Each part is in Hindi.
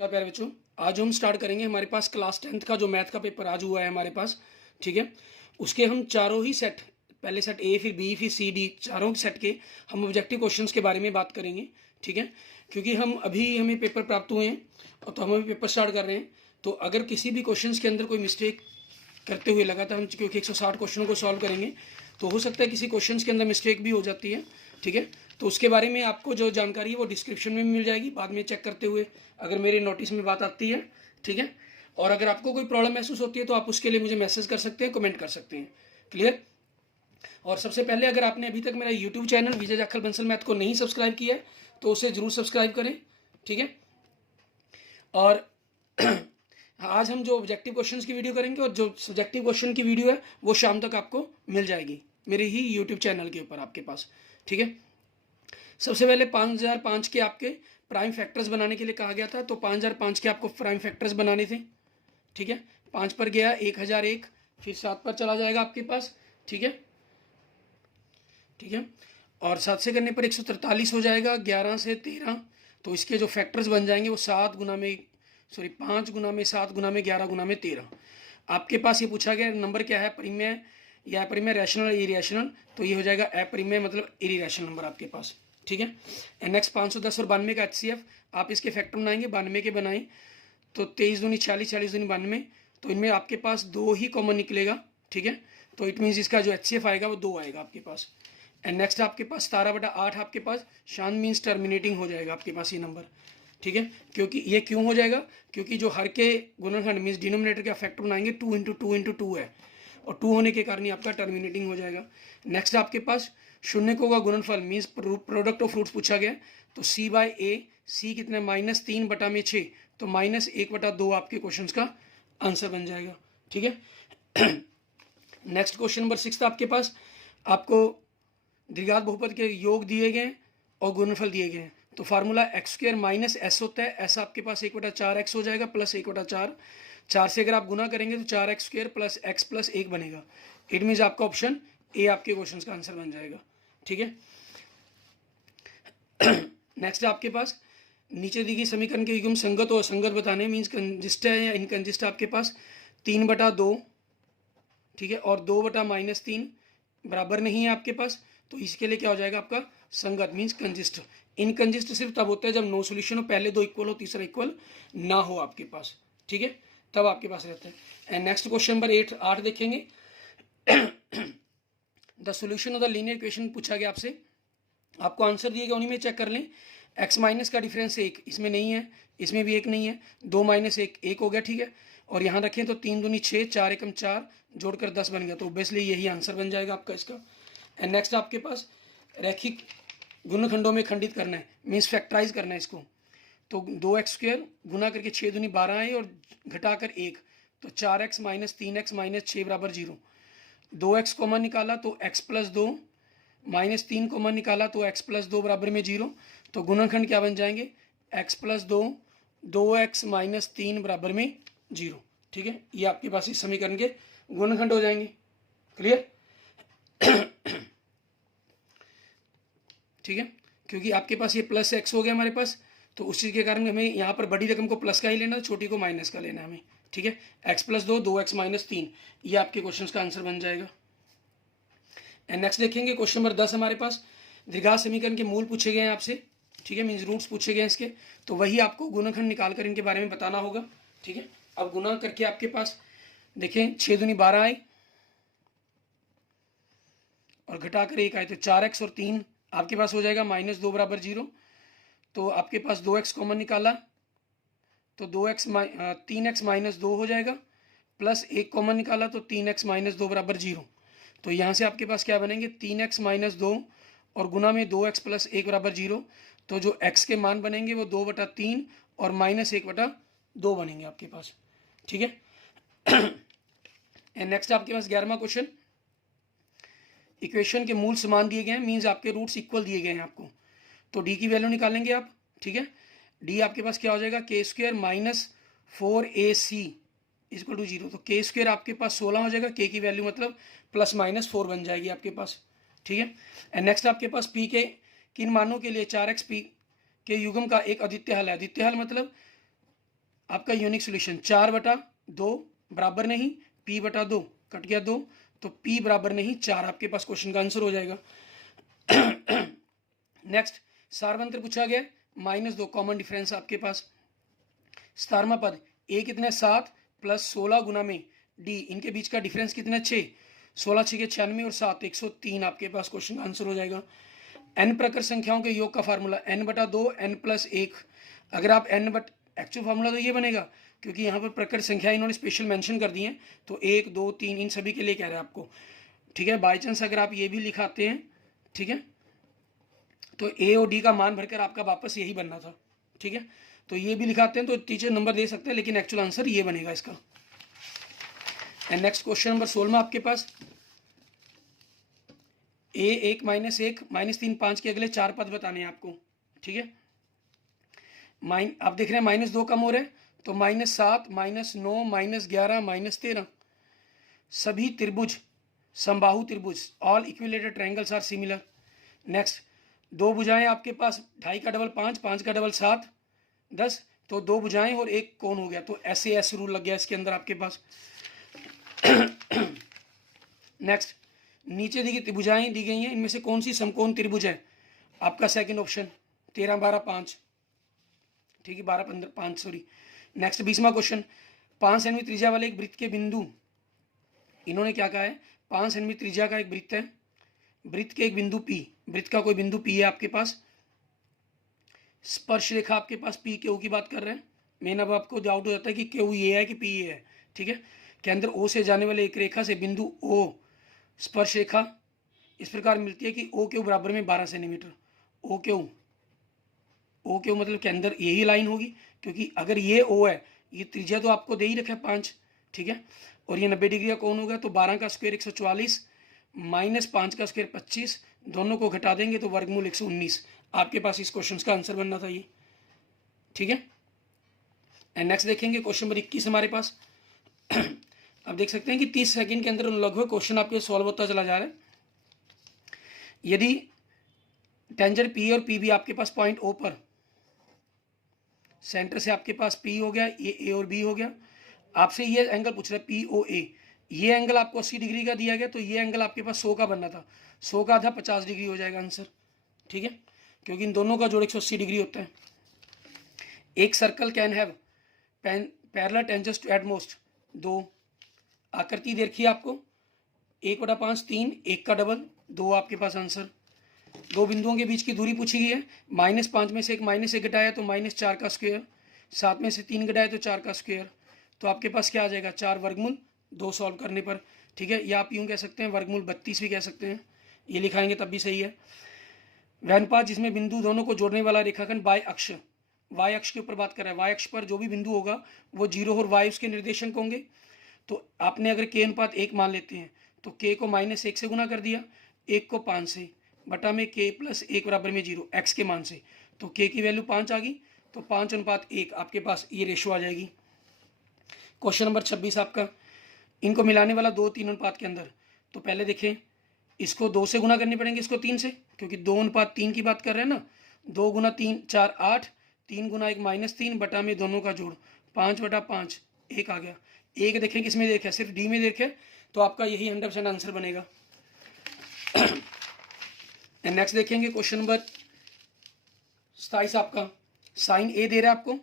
का प्यारे बच्चों, आज हम स्टार्ट करेंगे हमारे पास क्लास 10th का जो मैथ का पेपर आज हुआ है हमारे पास। ठीक है, उसके हम चारों ही सेट, पहले सेट ए फिर बी फिर सी डी, चारों सेट के हम ऑब्जेक्टिव क्वेश्चंस के बारे में बात करेंगे। ठीक है, क्योंकि हमें पेपर प्राप्त हुए हैं और तो हम अभी पेपर स्टार्ट कर रहे हैं। तो अगर किसी भी क्वेश्चंस के अंदर कोई मिस्टेक करते हुए लगातार हम, क्योंकि 160 क्वेश्चनों को सॉल्व करेंगे तो हो सकता है किसी क्वेश्चंस के अंदर मिस्टेक भी हो जाती है। ठीक है, तो उसके बारे में आपको जो जानकारी है वो डिस्क्रिप्शन में मिल जाएगी, बाद में चेक करते हुए अगर मेरे नोटिस में बात आती है। ठीक है, और अगर आपको कोई प्रॉब्लम महसूस होती है तो आप उसके लिए मुझे मैसेज कर सकते हैं, कमेंट कर सकते हैं। क्लियर। और सबसे पहले अगर आपने अभी तक मेरा यूट्यूब चैनल विजय जाखल बंसल मैथ को नहीं सब्सक्राइब किया है तो उसे जरूर सब्सक्राइब करें। ठीक है, और आज हम जो ऑब्जेक्टिव क्वेश्चंस की वीडियो करेंगे और जो सब्जेक्टिव क्वेश्चन की वीडियो है वो शाम तक आपको मिल जाएगी मेरे ही यूट्यूब चैनल के ऊपर आपके पास। ठीक है, सबसे पहले 5005 के आपके प्राइम फैक्टर्स बनाने के लिए कहा गया था, तो 5005 के आपको प्राइम फैक्टर्स बनाने थे। ठीक है, 5 पर गया 1001, फिर 7 पर चला जाएगा आपके पास। ठीक है, ठीक है, और 7 से करने पर 143 हो जाएगा, 11 से 13। तो इसके जो फैक्टर्स बन जाएंगे वो 5 गुना में 7 गुना में 11 गुना में 13। आपके पास ये पूछा गया नंबर क्या है, परिमेय या अपरिमेय, रैशनल इरेशनल, तो ये हो जाएगा अपरिमेय मतलब इरेशनल नंबर आपके पास। ठीक है, नेक्स्ट 510 और 92 का HCF, आप इसके फैक्टर बनाएंगे, 92 के बनाएं तो 23 दूनी 40, 40 दूनी 92, तो इनमें आपके पास 2 ही कॉमन निकलेगा। ठीक है, तो इट मीन्स इसका जो HCF आएगा वो 2 आएगा आपके पास। एंड नेक्स्ट आपके पास 17/8 आपके पास शांत मीन्स टर्मिनेटिंग हो जाएगा आपके पास ये नंबर। ठीक है, क्योंकि ये क्यों हो जाएगा, क्योंकि जो हर के गुणनखंड मीन्स डिनोमिनेटर का फैक्टर बनाएंगे 2 इंटू 2 इंटू 2 है, और 2 होने के कारण ही आपका टर्मिनेटिंग हो जाएगा। नेक्स्ट आपके पास शून्यकों का गुणनफल मीन्स प्रोडक्ट ऑफ फ्रूट्स पूछा गया, तो C/A, C कितना -3/6, तो -1/2 आपके क्वेश्चन का आंसर बन जाएगा। ठीक है, नेक्स्ट क्वेश्चन नंबर 6 आपके पास, आपको द्विघात बहुपद के योग दिए गए और गुणनफल दिए गए हैं, तो फार्मूला x² - s होता है। s आपके पास 1/4x हो जाएगा प्लस 1/4, 4 से अगर आप गुना करेंगे तो 4x² प्लस x प्लस 1 बनेगा। इट मीन्स आपका ऑप्शन ए आपके क्वेश्चन का आंसर बन जाएगा। ठीक है, नेक्स्ट आपके पास नीचे दी गई समीकरण के युग्म संगत और असंगत बताने मीन्स कंजिस्ट है या इनकंजिस्ट, आपके पास 3/2। ठीक है, और 2/-3 बराबर नहीं है आपके पास, तो इसके लिए क्या हो जाएगा आपका संगत मीन्स कंजिस्ट। इनकंजिस्ट सिर्फ तब होता है जब नो सोल्यूशन हो, पहले 2 इक्वल हो तीसरा इक्वल ना हो आपके पास। ठीक है, तब आपके पास रहता है। एंड नेक्स्ट क्वेश्चन नंबर 8 देखेंगे। The solution of the linear equation पूछा गया आपसे, आपको आंसर दिए गए उन्हीं में चेक कर लें। x माइनस का डिफरेंस 1, इसमें नहीं है, इसमें भी 1 नहीं है, 2 - 1 1 हो गया। ठीक है, और यहाँ रखें तो 3 दूनी 6, 4 एकम 4, जोड़कर 10 बन गया, तो ऑब्वियसली यही आंसर बन जाएगा आपका इसका। एंड नेक्स्ट आपके पास रैखिक गुणनखंडों में खंडित करना है मीन्स फैक्टराइज करना है इसको, तो 2x² गुना करके 6 दूनी 12 है और घटाकर 1, तो 4x - 3x - 6 बराबर 0। 2x कॉमन निकाला तो x + 2, -3 कॉमन निकाला तो x + 2 बराबर में 0, तो गुणनखंड क्या बन जाएंगे x + 2, 2x - 3 बराबर में 0। ठीक है, ये आपके पास इस समीकरण के गुणनखंड हो जाएंगे। क्लियर। ठीक है, क्योंकि आपके पास ये प्लस x हो गया हमारे पास, तो उसी के कारण हमें यहाँ पर बड़ी रकम को प्लस का ही लेना, छोटी को माइनस का लेना हमें। ठीक है, x + 2, 2x - 3, ये आपके क्वेश्चन का आंसर बन जाएगा। एंड नेक्स्ट देखेंगे क्वेश्चन नंबर 10 हमारे पास द्विघात समीकरण के मूल पूछे गए हैं आपसे। ठीक है, मीन्स रूट्स पूछे गए हैं इसके, तो वही आपको गुणनखंड निकाल कर इनके बारे में बताना होगा। ठीक है, अब गुना करके आपके पास देखें 6 दूनी 12 आए और घटाकर 1 आए, तो 4x और 3 आपके पास हो जाएगा -2 बराबर 0, तो आपके पास 2x कॉमन निकाला तो 3x - 2 हो जाएगा, प्लस 1 कॉमन निकाला तो 3x - 2 बराबर 0, तो यहाँ से आपके पास क्या बनेंगे 3x - 2 और गुना में 2x + 1 बराबर 0, तो जो x के मान बनेंगे वो 2/3 और -1/2 बनेंगे आपके पास। ठीक है, एंड नेक्स्ट आपके पास 11वां क्वेश्चन, इक्वेशन के मूल समान दिए गए हैं मीन्स आपके रूट्स इक्वल दिए गए हैं आपको, तो डी की वैल्यू निकालेंगे आप। ठीक है, डी आपके पास क्या हो जाएगा k² - 4ac = 0, तो k² आपके पास 16 हो जाएगा, k की वैल्यू मतलब ±4 बन जाएगी आपके पास। ठीक है, एंड नेक्स्ट आपके पास p के किन मानों के लिए 4x p के युग्म का एक अद्वितीय हल है। अद्वितीय हल मतलब आपका यूनिक सोल्यूशन 4/2 बराबर नहीं, p/2 कट गया 2, तो p बराबर नहीं 4 आपके पास क्वेश्चन का आंसर हो जाएगा। नेक्स्ट सारवंत्र पूछा गया, -2 कॉमन डिफरेंस आपके पास। सतारवा पद a कितने 7 प्लस 16 गुना में d, इनके बीच का डिफरेंस कितना 6, 16 6 के 96 और 7 103 आपके पास क्वेश्चन का आंसर हो जाएगा। n प्रकर संख्याओं के योग का फार्मूला n/2 n+1। अगर आप एक्चुअल फार्मूला तो ये बनेगा, क्योंकि यहाँ पर प्रकर संख्या इन्होंने स्पेशल मेंशन कर दी है, तो 1 2 3 इन सभी के लिए कह रहा है आपको, ठीक है। बाई चांस अगर आप ये भी लिखाते हैं, ठीक है, तो a और d का मान भरकर आपका वापस यही बनना था, ठीक है। तो ये भी लिखाते हैं तो टीचर नंबर दे सकते हैं, लेकिन एक्चुअल आंसर ये बनेगा इसका। एंड नेक्स्ट क्वेश्चन नंबर 16 आपके पास a1 -1 -3 5 के अगले 4 पद बताने हैं आपको, ठीक है। आप देख रहे हैं -2 कम हो रहा है, तो -7 -9 -11 -13 सभी त्रिभुज समबाहु त्रिभुज, all equilateral triangles are similar. Next दो भुजाएं आपके पास, 2.5 का डबल 5, 5 का डबल 7 10, तो दो भुजाएं और एक कोण हो गया, तो ऐसे एस रूल लग गया इसके अंदर आपके पास। नेक्स्ट नीचे दी गई त्रिभुजाएं दी गई हैं, इनमें से कौन सी समकोण त्रिभुज है, आपका सेकंड ऑप्शन 13 12 5, ठीक है, 12 15 5 सॉरी। नेक्स्ट 20वां क्वेश्चन, 5 सेंटीमीटर त्रिज्या वाले एक वृत्त के बिंदु, इन्होंने क्या कहा है, 5 सेंटीमीटर त्रिज्या का एक वृत्त है, वृत्त के एक बिंदु P, वृत्त का कोई बिंदु P है आपके पास, स्पर्श रेखा आपके पास P क्यू की बात कर रहे हैं। मेन अब आपको डाउट हो जाता है कि क्यू ये है कि P ये है, ठीक है, के अंदर O से जाने वाले एक रेखा से बिंदु O स्पर्श रेखा इस प्रकार मिलती है कि O क्यू बराबर में 12 सेंटीमीटर। O क्यू मतलब के अंदर यही लाइन होगी, क्योंकि अगर ये O है, ये त्रिज्या तो आपको दे ही रखा है 5, ठीक है, और ये 90 डिग्री का कोण होगा, तो 12 का स्क्वायर 144 -5 का स्क्वायर 25, दोनों को घटा देंगे तो वर्गमूल 119। आपके पास इस क्वेश्चन का आंसर बनना था ये, ठीक है। एंड नेक्स्ट देखेंगे क्वेश्चन नंबर 21 हमारे पास। अब देख सकते हैं कि 30 सेकंड के अंदर लगभग क्वेश्चन आपके सॉल्व होता चला जा रहा है। यदि टेंजेंट पी और पी भी आपके पास पॉइंट ओ पर, सेंटर से आपके पास पी हो गया, ये ए और बी हो गया, आपसे ये एंगल पूछ रहा है पी ओ ए, ये एंगल आपको 80 डिग्री का दिया गया, तो ये एंगल आपके पास 100 का बनना था, 100 का आधा 50 डिग्री हो जाएगा आंसर, ठीक है, क्योंकि इन दोनों का जोड़ 180 डिग्री होता है। एक circle can have parallel tangents to at most 2, आकृति देखिए आपको 1/5 3, 1 का डबल 2 आपके पास आंसर। दो बिंदुओं के बीच की दूरी पूछी गई है, -5 में से एक -1 घटाया तो -4 का स्क्वायर, 7 में से 3 घटाया तो 4 का स्क्वायर, तो आपके पास क्या आ जाएगा 4 वर्गमूल 2 सॉल्व करने पर, ठीक है, या आप यूँ कह सकते हैं वर्गमूल 32 भी कह सकते हैं, ये लिखाएंगे तब भी सही है। वह अनुपात जिसमें बिंदु दोनों को जोड़ने वाला रेखाखंड बाय अक्ष, वाई अक्ष के ऊपर बात कर रहा है, वाई अक्ष पर जो भी बिंदु होगा वो 0 और वाई उसके निर्देशांक होंगे। तो आपने अगर k अनुपात 1 मान लेते हैं तो k को -1 से गुना कर दिया, 1 को 5 से, बटा में k + 1 बराबर में 0 x के मान से, तो k की वैल्यू 5 आ गई, तो 5:1 आपके पास ये रेशो आ जाएगी। क्वेश्चन नंबर 26 आपका, इनको मिलाने वाला 2 3 अनुपात के अंदर, तो पहले देखें इसको 2 से गुना करने पड़ेंगे, इसको 3 से, क्योंकि 2:3 की बात कर रहे हैं ना, 2 × 3 4 8, 3 × 1 -3 बटा में दोनों का जोड़ 5/5 1 आ गया। एक देखें किसमें देखा, सिर्फ डी में देखें, तो आपका यही 100% आंसर बनेगा। नेक्स्ट देखेंगे क्वेश्चन नंबर 27 आपका, साइन ए दे रहा है आपको,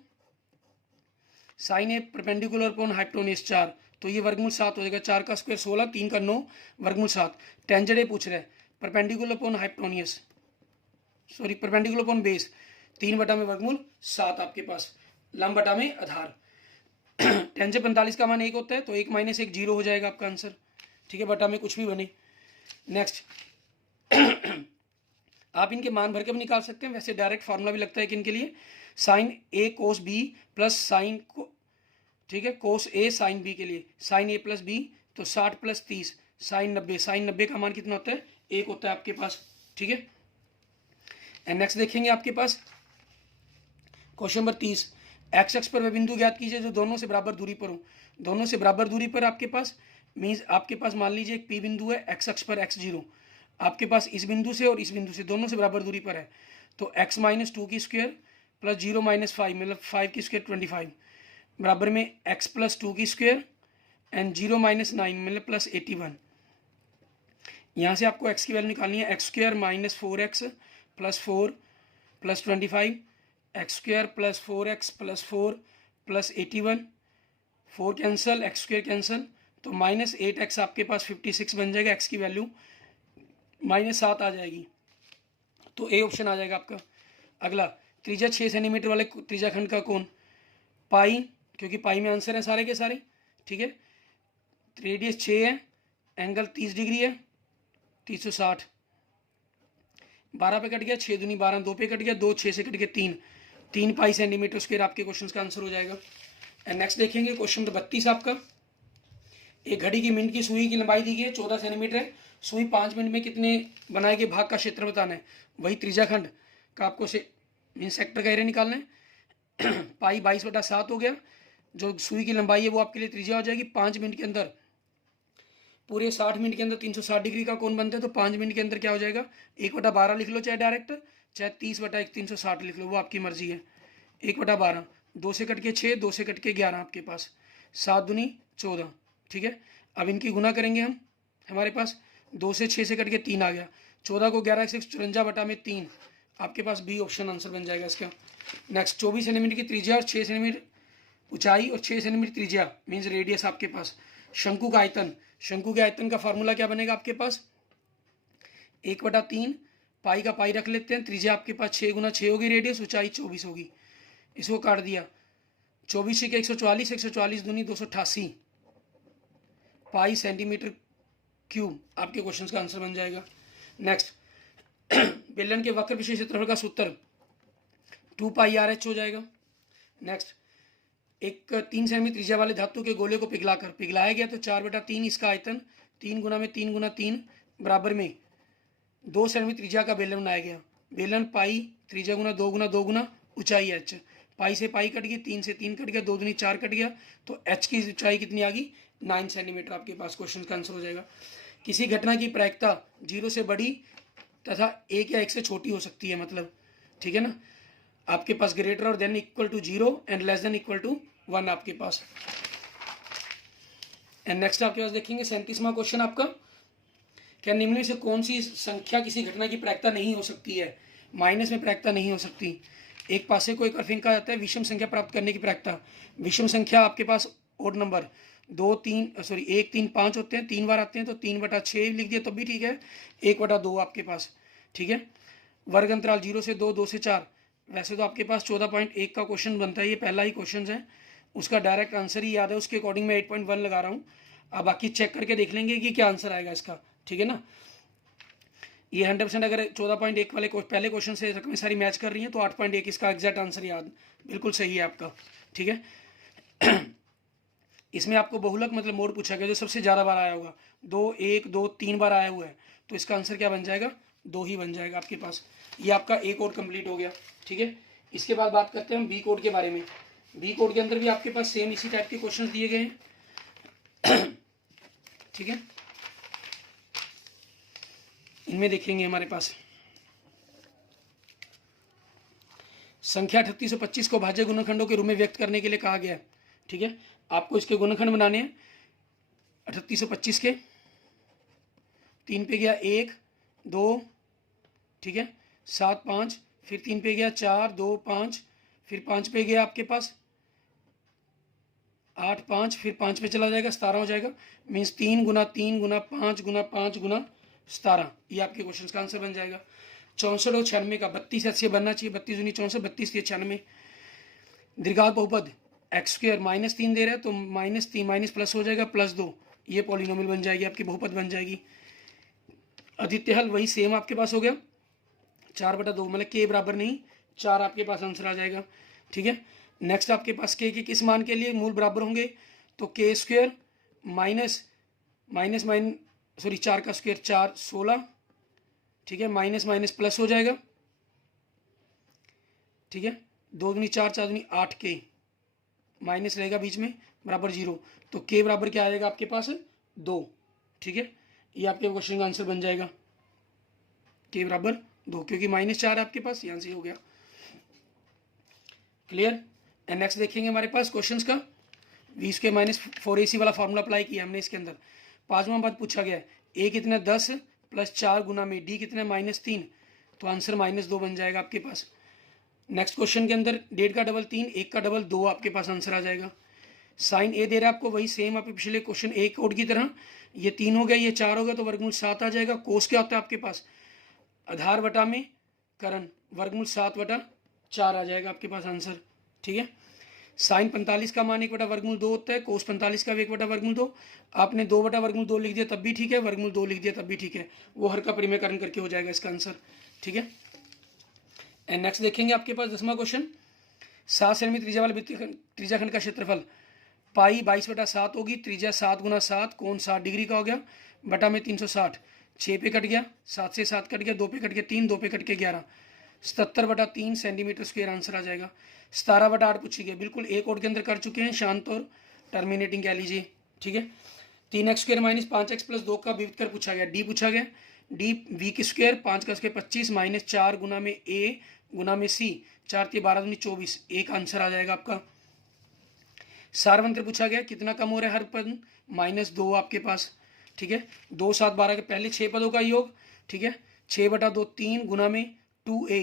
साइन ए परपेंडिकुलर अपॉन हाइपोटेन्यूज 4, तो ये वर्गमूल 7 हो जाएगा, 4 का स्क्वायर 16, 3 का 9 वर्गमूल 7। टेंजेंट ए पूछ रहा है perpendicular upon hypotenuse, sorry perpendicular upon base, 3 बटा में वर्गमूल 7 आपके पास, लंब बटा में आधार। टेंजेंट 45 का मान 1 होता है, तो 1 - 1 0 हो जाएगा आपका आंसर, ठीक है, बटा में कुछ भी बने। नेक्स्ट आप इनके मान भर के भी निकाल सकते हैं, वैसे डायरेक्ट फार्मूला भी लगता है कि इनके लिए साइन ए कोस बी प्लस साइन को, ठीक है, कोस ए साइन बी के लिए साइन ए प्लस बी, तो 60 + 30 साइन 90, साइन 90 का मान कितना होता है 1 होता है आपके पास, ठीक है। एंड नेक्स्ट देखेंगे आपके पास क्वेश्चन नंबर 30, एक्स अक्ष पर वह बिंदु ज्ञात कीजिए जो दोनों से बराबर दूरी पर हो। दोनों से बराबर दूरी पर आपके पास मीन्स आपके पास मान लीजिए एक पी बिंदु है, एक्स अक्ष पर x0 आपके पास इस बिंदु से और इस बिंदु से दोनों से बराबर दूरी पर है, तो x - 2 की स्क्वायर प्लस 0 - 5 मतलब 5 की स्क्वायर 25 बराबर में x प्लस 2 की स्क्वायर एंड 0 माइनस 9 मतलब प्लस 81। यहाँ से आपको x की वैल्यू निकालनी है, x square minus 4x plus 4 plus 25, x square plus 4x plus 4 plus 81, 4 cancel, x square cancel, तो माइनस 8x आपके पास 56 बन जाएगा। x की वैल्यू -7 आ जाएगी, तो ए ऑप्शन आ जाएगा आपका। अगला त्रिज्या 6 सेंटीमीटर वाले त्रिज्या खंड का कोण पाई, क्योंकि पाई में आंसर है सारे के सारे, ठीक है। रेडियस 6 है, एंगल 30 डिग्री है, 360, 12 पे कट गया, 6 दूनी 12, 2 पे कट गया, 2 6 से कट गया 3, 3 पाई सेंटीमीटर स्क्वायर आपके क्वेश्चन का आंसर हो जाएगा। एंड नेक्स्ट देखेंगे क्वेश्चन नंबर 32 आपका। एक घड़ी की मिनट की सुई की लंबाई दी गई है 14 सेंटीमीटर है, सुई 5 मिनट में कितने बनाए गए भाग का क्षेत्र बताना है। वही त्रिज्या खंड का आपको मीन सेक्टर का एरिया निकालना है। पाई 22/7 हो गया, जो सुई की लंबाई है वो आपके लिए त्रिज्या हो जाएगी। 5 मिनट के अंदर, पूरे 60 मिनट के अंदर 360 डिग्री का कोण बनता है, तो 5 मिनट के अंदर क्या हो जाएगा, 1/12 लिख लो चाहे डायरेक्ट, चाहे 30/1 360 लिख लो, वो आपकी मर्जी है। 1/12, 2 से कट के 6, 2 से कट के 11 आपके पास, 7 दूनी 14, ठीक है। अब इनकी गुना करेंगे हम, हमारे पास 2 से 6 से कट के 3 आ गया, 14 को 11 से 54/3, आपके पास बी ऑप्शन आंसर बन जाएगा इसका। नेक्स्ट 24 सेंटीमीटर की त्रिज्या और 6 सेंटीमीटर ऊंचाई और 6 सेंटीमीटर त्रिज्या मीन्स रेडियस आपके पास। शंकु का आयतन, शंकु के आयतन का फार्मूला क्या बनेगा आपके पास, 1/3, पाई का पाई रख लेते हैं, त्रिज्या आपके पास 6 × 6 होगी, रेडियस, ऊंचाई 24 होगी, इसको काट दिया, 24 के 144, 144 दूनी 288 पाई सेंटीमीटर क्यूब आपके क्वेश्चन का आंसर बन जाएगा। नेक्स्ट बेलन के वक्र विशेष क्षेत्रफल का सूत्र 2πRh हो जाएगा। नेक्स्ट एक 3 सेंटीमीटर त्रिज्या वाले धातु के गोले को पिघलाया गया, तो 4/3 इसका आयतन, 3 × 3 × 3 बराबर में 2 सेंटीमीटर त्रिज्या का बेलन बनाया गया। बेलन पाई, त्रिज्या गुना 2 × 2 × ऊंचाई h, पाई से पाई कट गई, 3 से 3 कट गया, 2 दूनी 4 कट गया, तो h की ऊंचाई कितनी आ गई, 9 सेंटीमीटर आपके पास क्वेश्चन का आंसर हो जाएगा। किसी घटना की प्रायिकता 0 से बड़ी तथा 1 या 1 से छोटी हो सकती है, मतलब ठीक है ना, आपके पास ग्रेटर और than equal to 0 and less than equal to 1 आपके पास। एंड नेक्स्ट आपके पास देखेंगे 37वां क्वेश्चन आपका, क्या निम्न में से कौन सी संख्या किसी घटना की प्रायिकता नहीं हो सकती है, माइनस में प्रायिकता नहीं हो सकती। एक पासे को एक और फेंका जाता है, विषम संख्या प्राप्त करने की प्रायिकता। विषम संख्या आपके पास ओड नंबर 1 3 5 होते हैं, 3 बार आते हैं, तो 3/6 लिख दिया तब भी ठीक है, 1/2 आपके पास, ठीक है। वर्ग अंतराल 0 से 2, 2 से 4, वैसे तो आपके पास 14.1 का क्वेश्चन बनता है, ये पहला ही क्वेश्चन है, उसका डायरेक्ट आंसर ही याद है, उसके अकॉर्डिंग मैं 8.1 लगा रहा हूँ। अब बाकी चेक करके देख लेंगे कि क्या आंसर आएगा इसका, ठीक है ना। ये 100% अगर 14.1 वाले पहले क्वेश्चन से रकमें सारी मैच कर रही हैं, तो 8.1 इसका एग्जैक्ट आंसर याद बिल्कुल सही है आपका, ठीक है। इसमें आपको बहुलक मतलब मोड पूछा गया, जो सबसे ज़्यादा बार आया होगा, 2 1 2 3 बार आया हुआ है, तो इसका आंसर क्या बन जाएगा, 2 ही बन जाएगा आपके पास। ये आपका ए कोड कंप्लीट हो गया, ठीक है। इसके बाद बात करते हैं हम बी कोड के बारे में। बी कोड के अंदर भी आपके पास सेम इसी टाइप के क्वेश्चंस दिए गए हैं, ठीक है। इनमें देखेंगे हमारे पास संख्या 3825 को भाज्य गुणनखंडों के रूप में व्यक्त करने के लिए कहा गया है, ठीक है। आपको इसके गुणनखंड बनाने हैं 3825 के, 3 पे गया 1 2, ठीक है, 7 5, फिर 3 पे गया 4 2 5, फिर 5 पे गया आपके पास 8 5, फिर 5 पे चला जाएगा 17 हो जाएगा, मीन्स 3 × 3 × 5 × 5 × 17, ये आपके क्वेश्चन का आंसर बन जाएगा। 64 और 96 का 32 ऐसे बनना चाहिए, 32 दूनी 64, 32 3 96। दीर्घात बहुपद x² -3 दे रहा है, तो -3 माइनस प्लस हो जाएगा +2, ये पॉलिनोमियल बन जाएगी आपकी, बहुपद बन जाएगी। आदित्य हल वही सेम आपके पास हो गया, 4/2 मतलब के बराबर नहीं 4 आपके पास आंसर आ जाएगा, ठीक है। नेक्स्ट आपके पास के किस मान के लिए मूल बराबर होंगे, तो k² सॉरी 4 का स्क्वायर 4 16, ठीक है, माइनस माइनस प्लस हो जाएगा, ठीक है, 2 दूनी 4 4 दूनी 8 के, माइनस रहेगा बीच में बराबर 0, तो के बराबर क्या आ जाएगा आपके पास 2, ठीक है। ये आपके क्वेश्चन का आंसर बन जाएगा, के बराबर 2, क्योंकि -4 आपके पास यहाँ से हो गया, क्लियर। एंड नेक्स्ट देखेंगे हमारे पास क्वेश्चंस का वी स्क्वायर माइनस 4ac वाला फॉर्मूला अप्लाई किया हमने इसके अंदर। पाँचवा बात पूछा गया ए कितना 10 प्लस 4 गुना में डी कितना -3, तो आंसर -2 बन जाएगा आपके पास। नेक्स्ट क्वेश्चन के अंदर 1.5 का डबल 3, 1 का डबल 2 आपके पास आंसर आ जाएगा। साइन ए दे रहा है आपको वही सेम आपके पिछले क्वेश्चन ए कोड की तरह, ये 3 हो गया ये 4 हो गया तो वर्गमूल 7 आ जाएगा। कोस क्या होता है आपके पास आधार बटा में करण, वर्गमूल 7/4 आ जाएगा आपके पास आंसर। ठीक है, साइन 45 का मान 1/2 होता है, कोस 45 का भी 1/2। आपने 2/2 लिख दिया तब भी ठीक है, वर्गमूल 2 लिख दिया तब भी ठीक है, वो हर का परिमेयकरण करके हो जाएगा इसका आंसर। ठीक है, एंड नेक्स्ट देखेंगे आपके पास 10वां क्वेश्चन। 7 सेमी त्रिज्या वाले त्रिज्याखंड का क्षेत्रफल पाई 22/7 होगी। त्रिज्या 7 × 7 कोण 60 डिग्री का हो गया, बटा में 360, 6 पे कट गया, 7 से 7 कट गया, 2 पे कट के 3, 2 पे कट के 11, 77/3 सेंटीमीटर स्क्वायर आंसर आ जाएगा। 17/8 पूछी गई, बिल्कुल एक कोड के अंदर कर चुके हैं, शांत और टर्मिनेटिंग कह लीजिए। ठीक है, 3x² - 5x + 2 का विविध कर पूछा गया। डी पूछा गया, डी v², 5 का स्क्वायर 25 -4 गुना में a गुना में c, 4 × 12 = 24, एक आंसर आ जाएगा आपका। सारवंत्र पूछा गया, कितना कम हो रहा है हर पद, -2 आपके पास। ठीक है, 2, 7, 12 के पहले 6 पदों का योग। ठीक है, 6/2 3 गुना में 2a,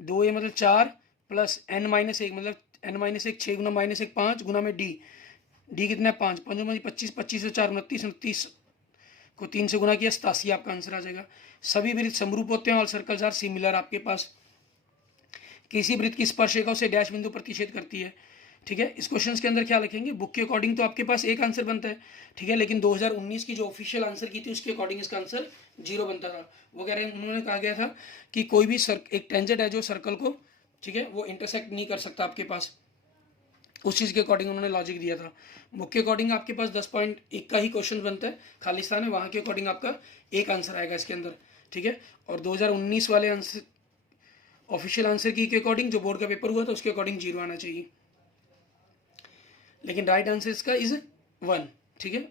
2a मतलब 4 प्लस n - 1 मतलब n - 1, 6 गुना -1 5 गुना में d, d कितना है 5, 5 में 25, 25 से 4 29, 29 को 3 से गुना किया 87 आपका आंसर आ जाएगा। सभी वृत्त समरूप होते हैं, ऑल सर्कल्स आर सिमिलर आपके पास। किसी वृत्त की स्पर्शरेखा से डैश बिंदु प्रतिच्छेद करती है। ठीक है, इस क्वेश्चन के अंदर क्या लिखेंगे, बुक के अकॉर्डिंग तो आपके पास एक आंसर बनता है। ठीक है, लेकिन 2019 की जो ऑफिशियल आंसर की थी उसके अकॉर्डिंग इसका आंसर 0 बनता था। वो कह रहे हैं, उन्होंने कहा गया था कि कोई भी एक टेंजेंट है जो सर्कल को, ठीक है, वो इंटरसेक्ट नहीं कर सकता आपके पास, उस चीज़ के अकॉर्डिंग उन्होंने लॉजिक दिया था। बुक के अकॉर्डिंग आपके पास 10.1 का ही क्वेश्चन बनता है, खालिस्तान है वहाँ के अकॉर्डिंग आपका एक आंसर आएगा इसके अंदर। ठीक है, और 2019 वाले आंसर ऑफिशियल आंसर की के अकॉर्डिंग जो बोर्ड का पेपर हुआ था उसके अकॉर्डिंग 0 आना चाहिए, लेकिन राइट आंसर इसका इज 1। ठीक है,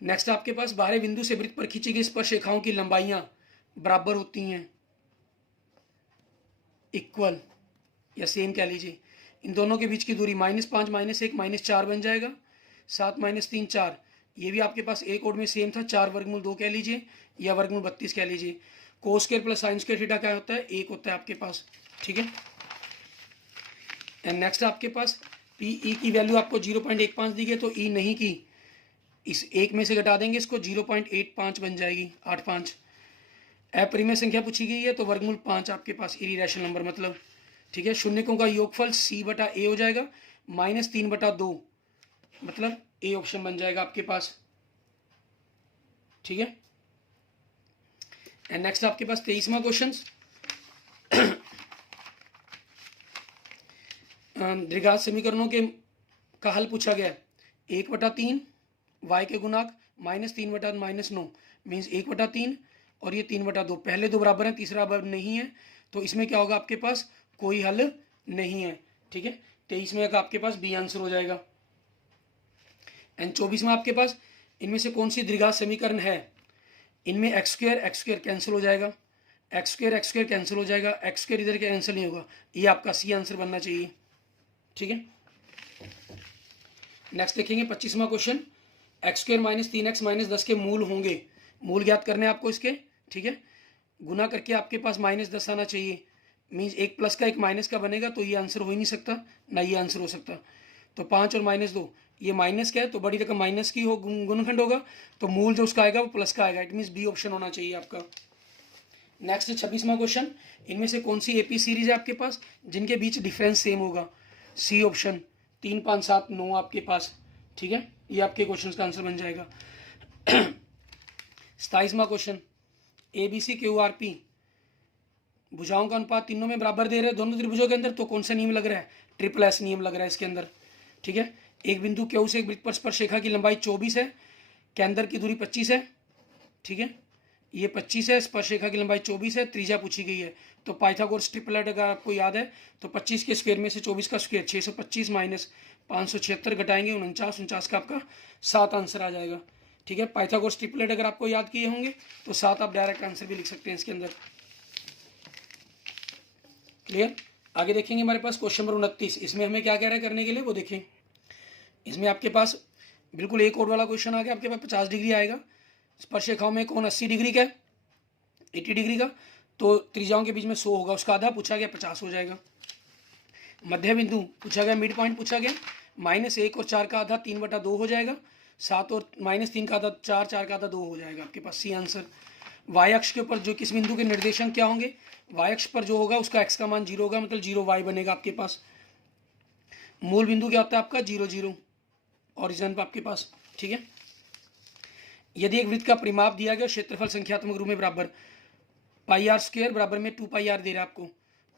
नेक्स्ट आपके पास बाहरी बिंदु से वृत्त पर खींची गई स्पर्शरेखाओं की लंबाइयां बराबर होती हैं, इक्वल या सेम कह लीजिए। इन दोनों के बीच की दूरी -5 -1 -4 बन जाएगा। 7 -3 4, ये भी आपके पास एक कोड में सेम था, 4 वर्गमूल 2 कह लीजिए या वर्गमूल 32 कह लीजिए। Cos square plus sine square theta क्या होता है, 1 होता है आपके पास। ठीक है, एंड नेक्स्ट आपके पास पी ई की वैल्यू आपको 0.15 दी गई, तो ई नहीं की इस एक में से घटा देंगे इसको, 0.85 बन जाएगी, 85। अपरिमेय संख्या पूछी गई है तो वर्गमूल 5 आपके पास इरेशनल नंबर मतलब। ठीक है, शून्यकों का योगफल c/a हो जाएगा, -3/2 मतलब ए ऑप्शन बन जाएगा आपके पास। ठीक है, एंड नेक्स्ट आपके पास 23वां क्वेश्चन। द्विघात समीकरणों के का हल पूछा गया। 1/3 y के गुणांक -3/-9 मीन्स 1/3 और ये 3/2, पहले दो बराबर हैं, तीसरा बराबर नहीं है, तो इसमें क्या होगा आपके पास कोई हल नहीं है। ठीक है, 23 में का आपके पास बी आंसर हो जाएगा। एंड 24 में आपके पास इनमें से कौन सी द्विघात समीकरण है, इनमें x² कैंसिल हो जाएगा, x² कैंसिल हो जाएगा, x² इधर के कैंसिल नहीं होगा, ये आपका सी आंसर बनना चाहिए। ठीक है, नेक्स्ट देखेंगे 25वां क्वेश्चन। x² - 3x - 10 के मूल होंगे, मूल ज्ञात करने आपको इसके। ठीक है, गुना करके आपके पास -10 आना चाहिए, मीन्स एक प्लस का एक माइनस का बनेगा, तो ये आंसर हो ही नहीं सकता, ना ये आंसर हो सकता। तो 5 और -2, ये माइनस क्या है, तो बड़ी रकम माइनस की हो, गुणनखंड होगा, तो मूल जो उसका आएगा वो प्लस का आएगा, इट मीन्स बी ऑप्शन होना चाहिए आपका। नेक्स्ट 26वां क्वेश्चन, इनमें से कौन सी एपी सीरीज है आपके पास जिनके बीच डिफरेंस सेम होगा, सी ऑप्शन, 3 5 7 9 आपके पास। ठीक है, ये आपके क्वेश्चन का आंसर बन जाएगा। 27वां क्वेश्चन, ABCQRP भुजाओं का अनुपात तीनों में बराबर दे रहे हैं दोनों त्रिभुजों के अंदर, तो कौन सा नियम लग रहा है, SSS नियम लग रहा है इसके अंदर। ठीक है, एक बिंदु Q से एक वृत्त पर स्पर्शरेखा की लंबाई 24 है, के अंदर की दूरी 25 है। ठीक है, ये 25 है, स्पर्शरेखा की लंबाई 24 है, त्रिज्या पूछी गई है, तो पाइथागोरस ट्रिपलेट अगर आपको याद है तो 25 के स्क्वायर में से 24 का स्क्वायर 625 माइनस 576 घटाएंगे 49 का आपका 7 आंसर आ जाएगा। ठीक है, पाइथागोरस ट्रिपलेट अगर आपको याद किए होंगे तो 7 आप डायरेक्ट आंसर भी लिख सकते हैं इसके अंदर। क्लियर, आगे देखेंगे हमारे पास क्वेश्चन नंबर 29। इसमें हमें क्या कह रहा है करने के लिए वो देखें। इसमें आपके पास बिल्कुल एक और वाला क्वेश्चन आ गया, आपके पास 50 डिग्री आएगा। स्पर्शरेखाओं में कौन 80 डिग्री का है, 80 डिग्री का, तो त्रिज्याओं के बीच में 100 होगा, उसका आधा पूछा गया 50 हो जाएगा। मध्य बिंदु पूछा गया, मिड पॉइंट पूछा गया, -1 और 4 का आधा 3/2 हो जाएगा, 7 और -3 का आधा 4, 4 का आधा 2 हो जाएगा आपके पास, सी आंसर। वाई अक्ष के ऊपर जो किस बिंदु के निर्देशांक क्या होंगे, वाई अक्ष पर जो होगा उसका एक्स का मान 0 होगा, मतलब 0 वाई बनेगा आपके पास। मूल बिंदु क्या होता है आपका 0 0 ओरिजिन पर आपके पास, ठीक है। यदि एक वृत्त का परिमाप दिया गया, क्षेत्रफल संख्यात्मक रूप में बराबर πr² बराबर में 2πr दे रहा है आपको,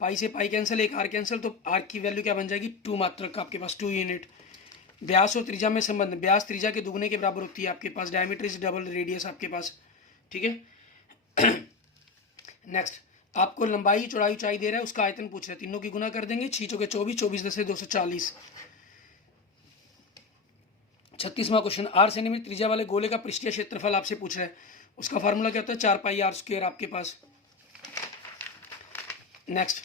पाई से पाई कैंसिल, एक आर कैंसिल, तो आर की वैल्यू क्या बन जाएगी 2 मात्रक का आपके पास, 2 यूनिट। व्यास और त्रिज्या में संबंध, व्यास त्रिज्या के दुगने के बराबर होती है आपके पास, डायमीटर इज डबल रेडियस आपके पास, ठीक है। नेक्स्ट आपको लंबाई चौड़ाई ऊंचाई दे रहा है, उसका आयतन पूछ रहा है, तीनों की गुना कर देंगे, 6 चौके 24, 24 10 240। 36वां क्वेश्चन, 8 सेंटीमीटर त्रिज्या वाले गोले का पृष्ठीय क्षेत्रफल आपसे पूछ रहा है, उसका फार्मूला क्या होता है 4πr² आपके पास। नेक्स्ट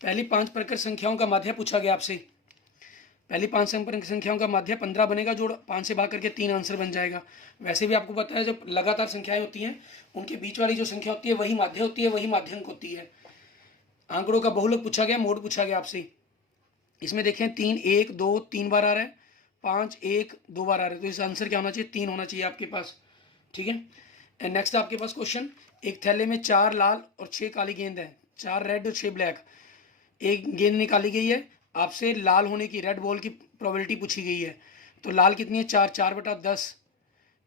पहली 5 प्रकर संख्याओं का माध्य पूछा गया आपसे, पहली 5 संख्याओं का माध्य 15 बनेगा, जोड़ 5 से भाग करके 3 आंसर बन जाएगा। वैसे भी आपको पता है जब लगातार संख्याएं होती हैं उनके बीच वाली जो संख्या होती है वही माध्य होती है, वही माध्यंक होती है। आंकड़ों का बहुलक पूछा गया, मोड पूछा गया आपसे। इसमें देखें 3 1 2 3 बार आ रहा है, 5 1 2 बार आ रहा है, तो इस आंसर क्या होना चाहिए 3 होना चाहिए आपके पास, ठीक है। नेक्स्ट आपके पास क्वेश्चन, एक थैले में 4 लाल और 6 काली गेंद है, 4 रेड और 6 ब्लैक, एक गेंद निकाली गई है, आपसे लाल होने की, रेड बॉल की प्रोबेबिलिटी पूछी गई है, तो लाल कितनी है 4, 4/10,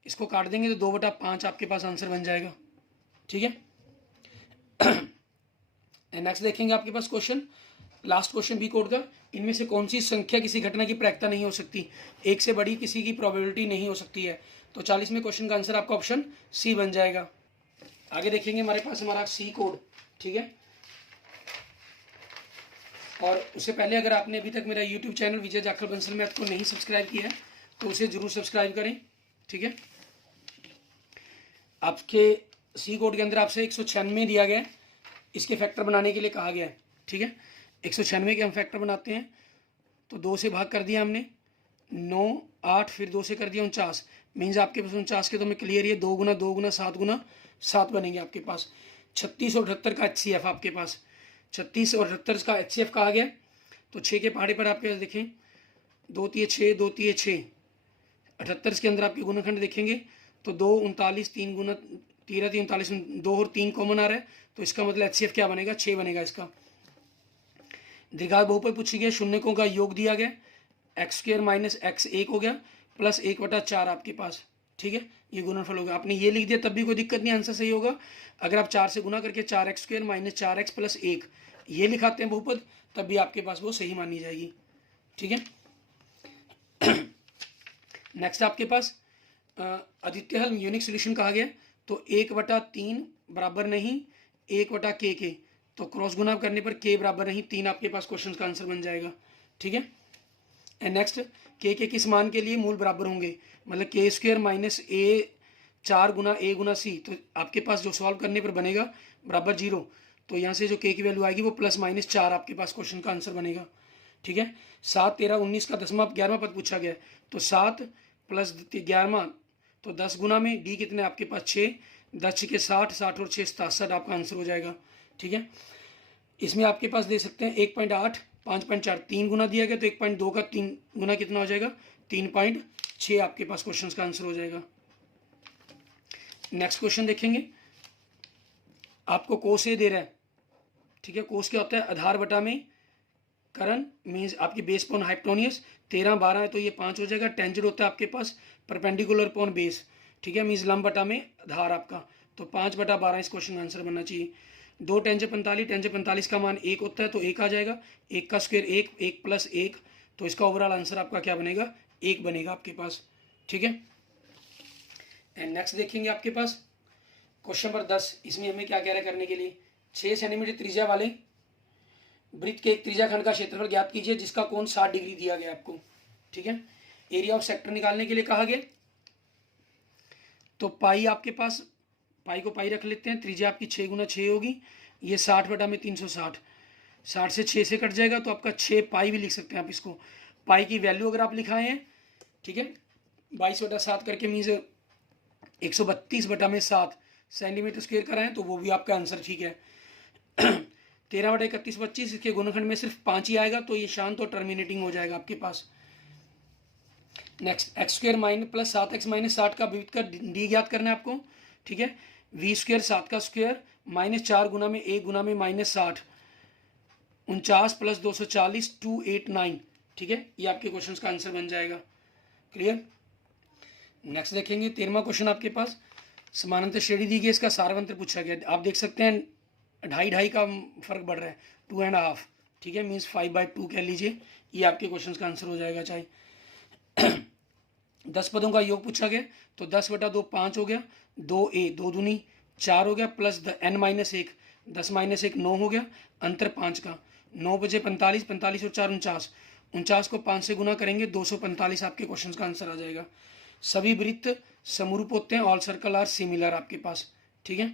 इसको काट देंगे तो 2/5 आपके पास आंसर बन जाएगा, ठीक है। नेक्स्ट देखेंगे आपके पास question, last question B code का, इनमें से कौन सी संख्या किसी घटना की प्रायिकता नहीं हो सकती, एक से बड़ी किसी की प्रोबेबिलिटी नहीं हो सकती है, तो 40वें क्वेश्चन का आंसर आपका ऑप्शन सी बन जाएगा। आगे देखेंगे हमारे पास हमारा सी कोड, ठीक है। और उससे पहले अगर आपने अभी तक मेरा यूट्यूब चैनल विजय जाखड़ बंसल मैथ को नहीं सब्सक्राइब किया है तो उसे जरूर सब्सक्राइब करें, ठीक है। आपके सी कोड के अंदर आपसे 196 दिया गया है, इसके फैक्टर बनाने के लिए कहा गया है, ठीक है। 196 के हम फैक्टर बनाते हैं, तो 2 से भाग कर दिया हमने 9 8, फिर 2 से कर दिया 49, मीन्स आपके पास 49 के तो हमें क्लियर ही है, 2 गुना 2 गुना 7 गुना 7 बनेंगे आपके पास। 36 और 78 का HCF आपके पास, 36 और 78 का HCF कहा गया, तो 6 के पहाड़े पर आपके पास देखें 2 3 6 2 3 6, 78 के अंदर आपके गुणनखंड देखेंगे तो 2 39, 3 गुना 13 3 39, 2 और 3 कॉमन आ रहा है, तो इसका मतलब HCF क्या बनेगा 6 बनेगा इसका। द्विघात बहुपद पूछी गई, शून्यकों का योग दिया गया, x² - x 1 हो गया, प्लस 1/4 आपके पास, ठीक है, ये गुणनफल होगा। आपने ये लिख दिया तब भी कोई दिक्कत नहीं, आंसर सही होगा। अगर आप 4 से गुना करके 4x² - 4x + 1 ये लिखाते हैं बहुपद, तब भी आपके पास वो सही मानी जाएगी, ठीक है। नेक्स्ट आपके पास आदित्य हल यूनिक सोल्यूशन कहा गया, तो 1/3 बराबर नहीं 1/k के, तो क्रॉस गुना करने पर k बराबर नहीं 3 आपके पास क्वेश्चन का आंसर बन जाएगा, ठीक है। एंड नेक्स्ट k के किस मान के लिए मूल बराबर होंगे, मतलब k² - a 4 Guna a Guna c, तो आपके पास जो सॉल्व करने पर बनेगा बराबर 0, तो यहाँ से जो k की वैल्यू आएगी वो +-4 आपके पास क्वेश्चन का आंसर बनेगा, ठीक है। 7 13 19 का 11वां पद पूछा गया, तो 7 + 11 तो 10 गुना में d कितने आपके पास 6, 10 के 60, 60 और 6 67 आपका आंसर हो जाएगा, ठीक है। इसमें आपके पास दे सकते हैं 1.8 5.4, 3 गुना दिया गया तो 1.2 का 3 गुना कितना हो जाएगा 3.6 आपके पास क्वेश्चन का आंसर हो जाएगा। नेक्स्ट क्वेश्चन देखेंगे, आपको कोस ए दे रहा है, ठीक है। कोस क्या होता है आधार बटा में करण, मीन्स आपकी बेस पॉन हाइपोटेन्यूज, 13 12 है तो ये 5 हो जाएगा। टेंजेंट होता है आपके पास परपेंडिकुलर पॉन बेस, ठीक है, मीन्स लंब बटा में आधार आपका, तो 5/12 इस क्वेश्चन का आंसर बनना चाहिए। 2 टेंजेंट 45, टेंजेंट 45 का मान 1 होता है तो 1 आ जाएगा, 1 का स्क्वायर 1, 1 + 1, तो इसका ओवरऑल आंसर आपका क्या बनेगा 1 बनेगा आपके पास, ठीक है। एंड नेक्स्ट देखेंगे आपके पास क्वेश्चन नंबर 10, इसमें हमें क्या कह रहा है करने के लिए, 6 सेंटीमीटर त्रिज्या वाले वृत्त के एक त्रिज्या खंड का क्षेत्रफल ज्ञात कीजिए जिसका कोण 60 डिग्री दिया गया आपको, ठीक है। एरिया ऑफ सेक्टर निकालने के लिए कहा गया, तो पाई आपके पास, पाई को पाई रख लेते हैं, त्रिज्या आपकी 6 गुना 6 होगी, ये 60/360, 60 से 6 से कट जाएगा तो आपका 6 पाई भी लिख सकते हैं आप इसको। पाई की वैल्यू अगर आप लिखाए हैं, ठीक है, 22/7 करके मीन्स 132/7 सेंटीमीटर स्क्वायर कराएं तो वो भी आपका आंसर ठीक है। 13/31/25 इसके गुणनखंड में सिर्फ 5 ही आएगा तो ये शांत और टर्मिनेटिंग हो जाएगा आपके पास। Next x² plus 7x minus 60 का विविध का डी ज्ञात करना है आपको, ठीक है। v² 7 का स्क्वायर माइनस 4 गुना में 1 गुना में माइनस 60, 49 प्लस 240 289, ठीक है, ये आपके क्वेश्चन का आंसर बन जाएगा। क्लियर। नेक्स्ट देखेंगे 13वां क्वेश्चन आपके पास समानांतर श्रेणी दी गई, इसका सारवंत्र पूछा गया। आप देख सकते हैं 2.5 का फर्क बढ़ रहा है, 2.5, ठीक है, मीन्स 5/2 कह लीजिए, ये आपके क्वेश्चन का आंसर हो जाएगा। चाहे 10 पदों का योग पूछा गया तो 10/2 5 हो गया, 2a 2 दूनी 4 हो गया, प्लस n माइनस 1 10 माइनस 1 9 हो गया, अंतर 5 का, 9 बजे 45, 45 और 4 49, 49 को 5 से गुना करेंगे 245 आपके क्वेश्चन का आंसर आ जाएगा। सभी वृत्त समरूप होते हैं, ऑल सर्कल आर सिमिलर आपके पास, ठीक है।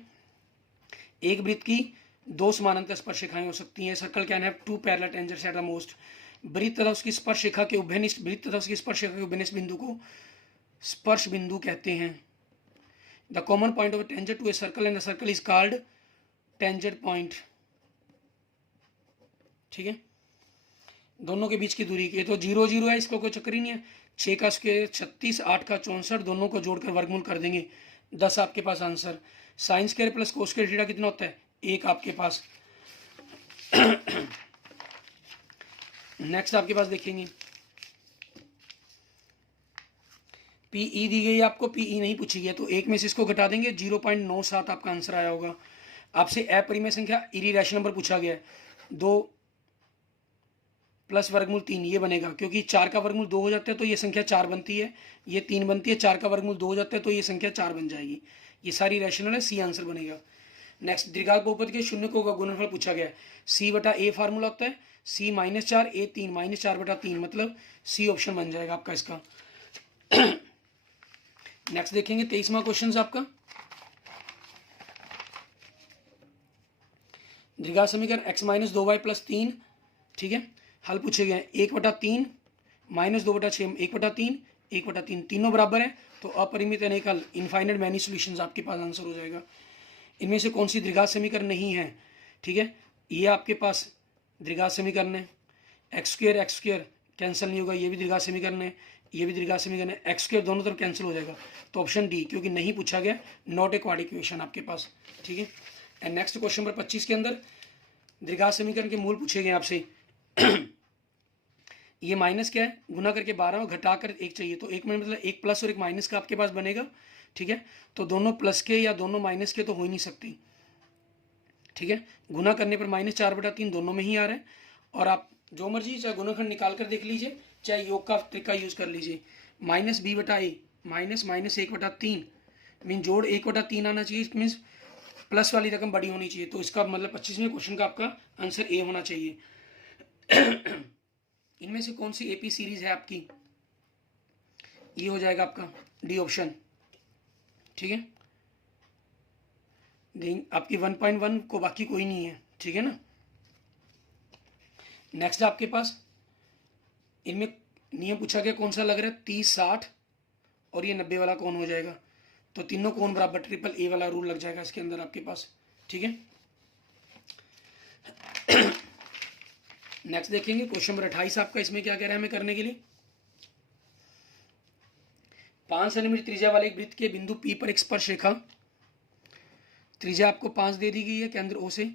एक वृत्त की 2 समानांतर स्पर्शरेखाएं हो सकती हैं। Circle can have 2 parallel tangents at the most. वृत्त तथा उसकी स्पर्शरेखा के उभयनिष्ठ वृत्त तथा उसकी स्पर्शरेखा के उभयनिष्ठ बिंदु को स्पर्श बिंदु कहते हैं। The common point of tangent to a circle and the circle is called tangent point, ठीक है। दोनों के बीच की दूरी की तो 0 0 है, इसको कोई चक्कर ही नहीं है। 6 का स्क्वायर 36, 8 का 64, दोनों को जोड़कर वर्गमूल कर देंगे 10 आपके पास answer. Sine square plus cos square theta कितना होता है 1 आपके पास। नेक्स्ट आपके पास देखेंगे पीई दी गई, आपको पीई नहीं पूछी गई है तो 1 में से इसको घटा देंगे, 0.97 आपका आंसर आया होगा। आपसे अपरिमेय संख्या इरेशनल नंबर पूछा गया है, 2 प्लस वर्गमूल 3 ये बनेगा, क्योंकि 4 का वर्गमूल 2 हो जाता है तो ये संख्या 4 बनती है, ये 3 बनती है, 4 का वर्गमूल 2 हो जाता है तो ये संख्या 4 बन जाएगी। ये सारी रैशनल है, सी आंसर बनेगा। नेक्स्ट द्विघात बहुपद के शून्यकों का गुणनफल पूछा गया है। c/a फार्मूला होता है c -4 a 3 -4/3, मतलब सी ऑप्शन बन जाएगा आपका इसका। नेक्स्ट देखेंगे 23वां क्वेश्चन आपका द्विघात समीकरण x - 2y + 3, ठीक है। हल पूछे गए 1/3 -2/6 1/3 1/3, तीनों बराबर है तो अपरिमित अनेक हल इनफाइनाइट मैनी सॉल्यूशंस आपके पास आंसर हो जाएगा। इनमें से कौन सी द्विघात समीकरण नहीं है, ठीक है, ये आपके पास द्विघात समीकरण है। x² कैंसिल नहीं होगा, ये भी द्विघात समीकरण है, ये भी द्विघात समीकरण है, x² दोनों तरफ कैंसिल हो जाएगा तो ऑप्शन डी, क्योंकि नहीं पूछा गया, नॉट ए क्वाड्रेटिक इक्वेशन आपके पास, ठीक है। एंड नेक्स्ट क्वेश्चन नंबर 25 के अंदर द्विघात समीकरण के मूल पूछे गए आपसे। ये माइनस क्या है, गुना करके 12 और घटा कर 1 चाहिए, तो 1 में मतलब 1 प्लस और 1 माइनस का आपके पास बनेगा, ठीक है। तो दोनों प्लस के या दोनों माइनस के तो हो ही नहीं सकती, ठीक है। गुना करने पर -4/3 दोनों में ही आ रहा है, और आप जो मर्जी चाहे गुणनखंड निकाल कर देख लीजिए, चाहे योग का ट्रिक का यूज कर लीजिए। -b/a -1/3 मीन जोड़ 1/3 आना चाहिए, मीन्स प्लस वाली रकम बड़ी होनी चाहिए, तो इसका मतलब 25वें क्वेश्चन का आपका आंसर ए होना चाहिए। इनमें से कौन सी एपी सीरीज है आपकी, ये हो जाएगा आपका डी ऑप्शन, ठीक है। आपकी 1.1 को बाकी कोई नहीं है, ठीक है ना। नेक्स्ट आपके पास इनमें नियम पूछा गया कौन सा लग रहा है 30 60 और ये 90 वाला कौन हो जाएगा, तो तीनों कौन बराबर, ट्रिपल ए वाला रूल लग जाएगा इसके अंदर आपके पास, ठीक है। नेक्स्ट देखेंगे क्वेश्चन नंबर 28 आपका, इसमें क्या कह रहा है हमें करने के लिए। 5 सेंटीमीटर त्रिज्या वाले एक वृत्त के बिंदु पी पर एक स्पर्श रेखा, त्रिज्या आपको 5 दे दी गई है केंद्र ओ से,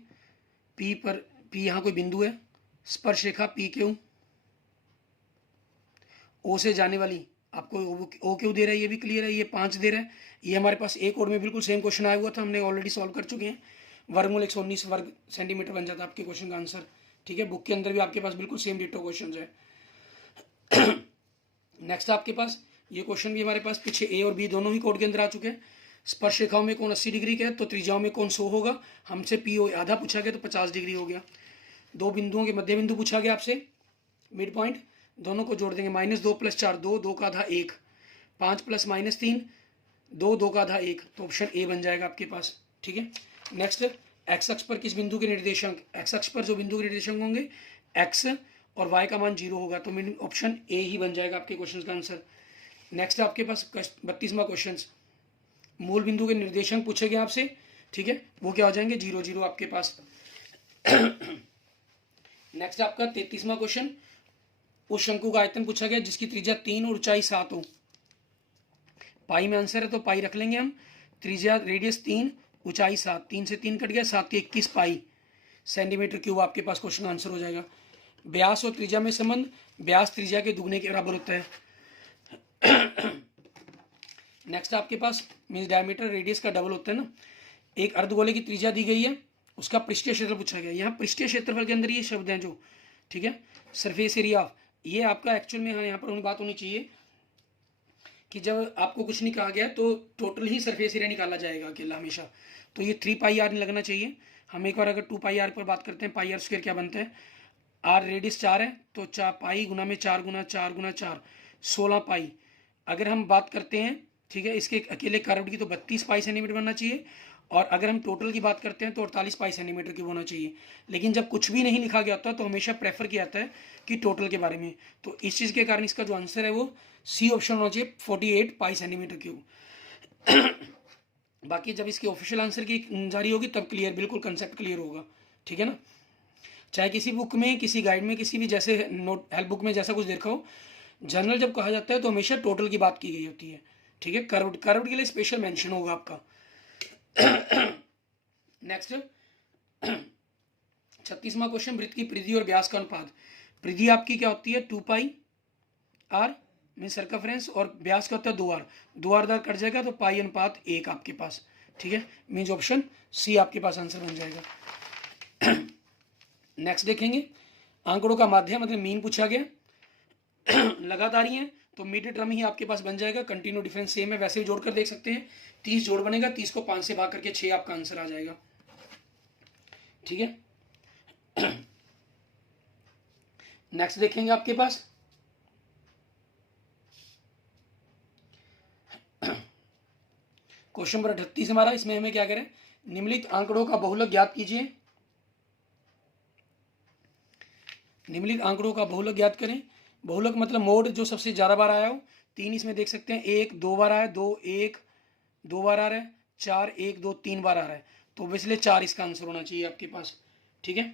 पी पर, पी यहाँ कोई बिंदु है, स्पर्श रेखा पी क्यू, ओ से जाने वाली आपको ओ क्यू दे रहा है, ये भी क्लियर है, ये 5 दे रहा है। ये हमारे पास एक और में बिल्कुल सेम क्वेश्चन आया हुआ था, हमने ऑलरेडी सॉल्व कर चुके हैं, वर्गमूल 119 वर्ग सेंटीमीटर बन जाता है आपके क्वेश्चन का आंसर, ठीक है। बुक के अंदर भी आपके पास बिल्कुल सेम डिटो क्वेश्चन है। नेक्स्ट आपके पास ये क्वेश्चन भी हमारे पास पीछे ए और बी दोनों ही कोड के अंदर आ चुके हैं। स्पर्श रेखाओं में कौन 80 डिग्री का है, तो त्रिज्याओं में कौन 100 होगा, हमसे पी ओ आधा पूछा गया तो 50 डिग्री हो गया। दो बिंदुओं के मध्य बिंदु पूछा गया आपसे, मिड पॉइंट, दोनों को जोड़ देंगे, -2 + 4 2 2 का आधा 1, 5 + -3 2 2 का आधा 1, तो ऑप्शन ए बन जाएगा आपके पास, ठीक है। नेक्स्ट एक्स अक्ष पर किस बिंदु के निर्देशांक, एक्स अक्ष पर जो बिंदु के निर्देशांक होंगे एक्स और वाई का मान 0 होगा, तो मीनिंग ऑप्शन ए ही बन जाएगा आपके क्वेश्चन का आंसर। नेक्स्ट आपके पास 32वां क्वेश्चन, मूल बिंदु के निर्देशांक पूछे गए आपसे, ठीक है, वो क्या हो जाएंगे 0 0 आपके पास। नेक्स्ट आपका 33वां क्वेश्चन, उस शंकु का आयतन पूछा गया जिसकी त्रिज्या 3 और ऊंचाई 7 हो। पाई में आंसर है तो पाई रख लेंगे हम, त्रिज्या रेडियस 3 ऊंचाई 7, 3 से 3 कट गया, 7 के 21 पाई सेंटीमीटर क्यूब आपके पास क्वेश्चन का आंसर हो जाएगा। व्यास और त्रिज्या में संबंध, व्यास त्रिज्या के दुगने के बराबर होता है। नेक्स्ट आपके पास मीन्स डायमीटर रेडियस का डबल होता है ना। एक अर्धगोले की त्रिज्या दी गई है, उसका पृष्ठीय क्षेत्रफल पूछा गया। यहाँ पृष्ठीय क्षेत्रफल के अंदर ये शब्द हैं जो, ठीक है, सरफेस एरिया, ये आपका एक्चुअल में यहाँ पर बात होनी चाहिए कि जब आपको कुछ नहीं कहा गया तो टोटल ही सरफेस एरिया निकाला जाएगा अकेला हमेशा, तो ये 3 पाई आर लगना चाहिए। हम एक बार अगर 2 पाई आर पर बात करते हैं, पाई आर स्क्वायर क्या बनता है, आर रेडियस 4 है तो 4 पाई गुना में 4 गुना 4 गुना 4 16 पाई। अगर हम बात करते हैं, ठीक है, इसके अकेले कर्व की तो 32 पाई सेंटीमीटर बनना चाहिए, और अगर हम टोटल की बात करते हैं तो 48 पाई सेंटीमीटर की होना चाहिए। लेकिन जब कुछ भी नहीं लिखा गया होता तो हमेशा प्रेफर किया जाता है कि टोटल के बारे में, तो इस चीज़ के कारण इसका जो आंसर है वो सी ऑप्शन होना चाहिए, 48 पाई सेंटीमीटर क्यूब। बाकी जब इसकी ऑफिशियल आंसर की जारी होगी तब क्लियर, बिल्कुल कंसेप्ट क्लियर होगा, ठीक है ना। चाहे किसी बुक में, किसी गाइड में, किसी भी जैसे नोट हेल्प बुक में जैसा कुछ देखा हो, जनरल जब कहा जाता है तो हमेशा टोटल की बात की गई होती है, ठीक है। कर्व्ड के लिए स्पेशल मेंशन होगा आपका। नेक्स्ट 36वां क्वेश्चन, वृत्त की परिधि और व्यास का अनुपात। परिधि आपकी क्या होती है 2 पाई आर मीन सर्कमफ्रेंस, और व्यास का होता है 2 आर, 2 आर कट जाएगा तो पाई अनुपात 1 आपके पास, ठीक है, मीन्स ऑप्शन सी आपके पास आंसर बन जाएगा। नेक्स्ट देखेंगे, आंकड़ों का माध्यम मतलब मीन पूछा गया। लगातार ही है तो मिड टर्म ही आपके पास बन जाएगा, कंटिन्यू डिफरेंस सेम है, वैसे भी जोड़कर देख सकते हैं। 30 जोड़ बनेगा, 30 को 5 से भाग करके 6 आपका आंसर आ जाएगा, ठीक है। नेक्स्ट देखेंगे आपके पास क्वेश्चन नंबर 38 हमारा, इसमें हमें क्या करें, निम्नलिखित आंकड़ों का बहुलक ज्ञात कीजिए। निम्नलिखित आंकड़ों का बहुलक ज्ञात करें। बहुलक मतलब मोड जो सबसे ज्यादा बार आया हो, 3 इसमें देख सकते हैं, 1 2 बार आया, 2 1 2 बार आ रहा है, 4 1 2 3 बार आ रहा है, तो इसलिए 4 इसका आंसर होना चाहिए आपके पास, ठीक है।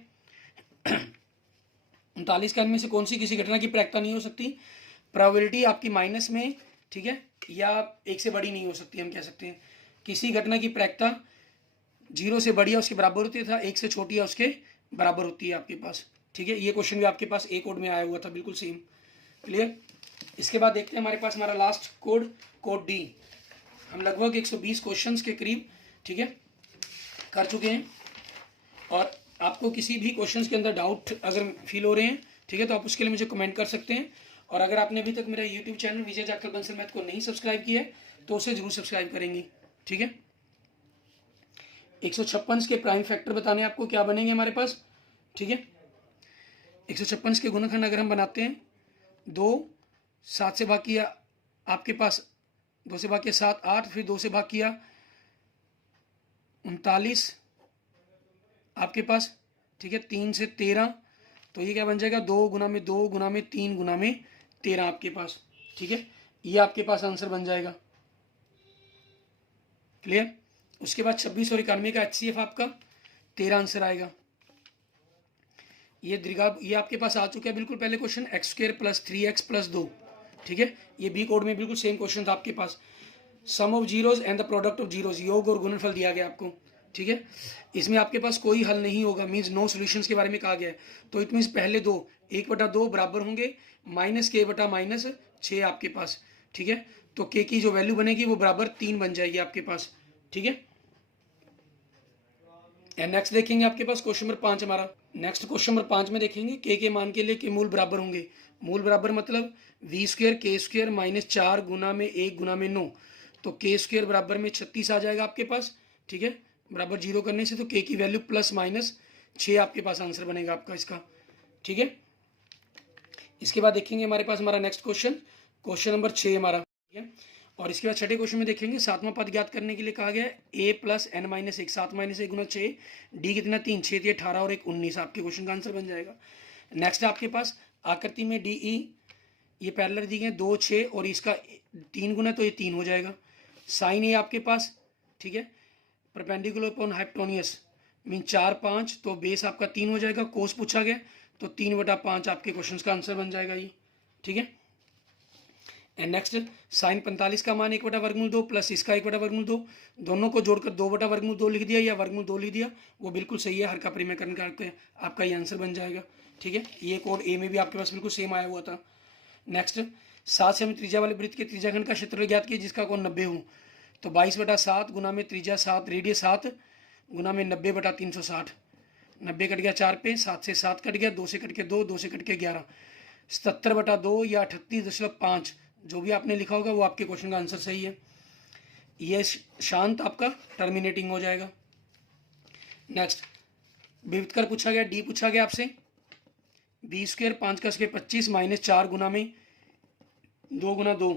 39 का इनमें से कौन सी किसी घटना की प्रायिकता नहीं हो सकती, प्रोबेबिलिटी आपकी माइनस में, ठीक है, या 1 से बड़ी नहीं हो सकती। हम कह सकते हैं किसी घटना की प्रायिकता 0 से बड़ी है उसके बराबर होती है, 1 से छोटी है उसके बराबर होती है आपके पास, ठीक है। ये क्वेश्चन भी आपके पास एक कोड में आया हुआ था, बिल्कुल सेम, क्लियर। इसके बाद देखते हैं हमारे पास हमारा लास्ट कोड, कोड डी। हम लगभग 120 क्वेश्चंस के करीब, ठीक है, कर चुके हैं, और आपको किसी भी क्वेश्चंस के अंदर डाउट अगर फील हो रहे हैं, ठीक है, तो आप उसके लिए मुझे कमेंट कर सकते हैं। और अगर आपने अभी तक मेरा यूट्यूब चैनल विजय जाखड़ बंसल मैथ को नहीं सब्सक्राइब किया है तो उसे जरूर सब्सक्राइब करेंगे, ठीक है। 156 के प्राइम फैक्टर बताने आपको क्या बनेंगे हमारे पास, ठीक है। 156 के गुणनखंड अगर हम बनाते हैं, 2 7 से भाग किया आपके पास, 2 से भाग किया 7 8, फिर 2 से भाग किया 39 आपके पास, ठीक है, 3 से 13, तो ये क्या बन जाएगा 2 गुना में 2 गुना में 3 गुना में 13 आपके पास, ठीक है, ये आपके पास आंसर बन जाएगा, क्लियर। उसके बाद 26 और 91 का HCF आपका 13 आंसर आएगा। ये द्विघात ये आपके पास आ चुका है बिल्कुल पहले क्वेश्चन, x² + 3x + 2, ठीक है। ये बी कोड में बिल्कुल सेम क्वेश्चन था आपके पास। Sum of zeros and the product of zeros, योग और गुणनफल दिया गया आपको, ठीक है। इसमें आपके पास कोई हल नहीं होगा, मीन्स नो सॉल्यूशंस के बारे में कहा गया है, तो इट मीन्स पहले दो 1/2 बराबर होंगे -k/-6 आपके पास, ठीक है। तो k की जो वैल्यू बनेगी वो बराबर 3 बन जाएगी आपके पास, ठीक है। एंड नेक्स्ट देखेंगे आपके पास क्वेश्चन नंबर 5 हमारा। नेक्स्ट क्वेश्चन नंबर 5 में देखेंगे के मान के लिए के मूल बराबर होंगे। मूल बराबर मतलब v² k² -4 गुना में 1 गुना में 9, तो k² बराबर में 36 आ जाएगा आपके पास, ठीक है, बराबर 0 करने से, तो k की वैल्यू +-6 आपके पास आंसर बनेगा आपका इसका, ठीक है। इसके बाद देखेंगे हमारे पास हमारा नेक्स्ट क्वेश्चन, क्वेश्चन नंबर 6 हमारा, ठीक है। और इसके बाद छठे क्वेश्चन में देखेंगे सातवां पद ज्ञात करने के लिए कहा गया है a प्लस एन माइनस एक, 7 माइनस 1 गुना 6, डी कितना 3, 6 दिए 18 और 1 19, आपके क्वेश्चन का आंसर बन जाएगा। नेक्स्ट आपके पास आकृति में डी ई ये पैरेलल दी गए 2 6 और इसका 3 गुना तो ये 3 हो जाएगा। साइन ए आपके पास, ठीक है, परपेंडिकुलर अपॉन हाइपोटेन्यूज मीन 4 5, तो बेस आपका 3 हो जाएगा। कोस पूछा गया तो 3/5 आपके क्वेश्चन का आंसर बन जाएगा ये, ठीक है। एंड नेक्स्ट साइन 45 का मान 1/2 प्लस इसका 1/2, दोनों को जोड़कर 2/2 लिख दिया या वर्गमूल 2 लिख दिया, वो बिल्कुल सही है। हर का परिमेयकरण करके आपका ये आंसर बन जाएगा, ठीक है। ये कोड ए में भी आपके पास बिल्कुल सेम आया हुआ था। नेक्स्ट 7 सेमी त्रिज्या वाले वृत्त के त्रिज्याखंड का क्षेत्र ज्ञात किया जिसका कोण 90 हो, तो 22/7 गुना में त्रिज्या 7 रेडियस 7 गुना में 90/360, 90 कट गया 4 पे, 7 से 7 कट गया, 2 से कट के 2, 2 से कट के 11, 77/2 या 38.5 जो भी आपने लिखा होगा वो आपके क्वेश्चन का आंसर सही है। ये शांत आपका टर्मिनेटिंग हो जाएगा। नेक्स्ट विविधकर पूछा गया, डी पूछा गया आपसे b² 5 का स्क्वायर 25 माइनस 4 गुना में 2 गुना 2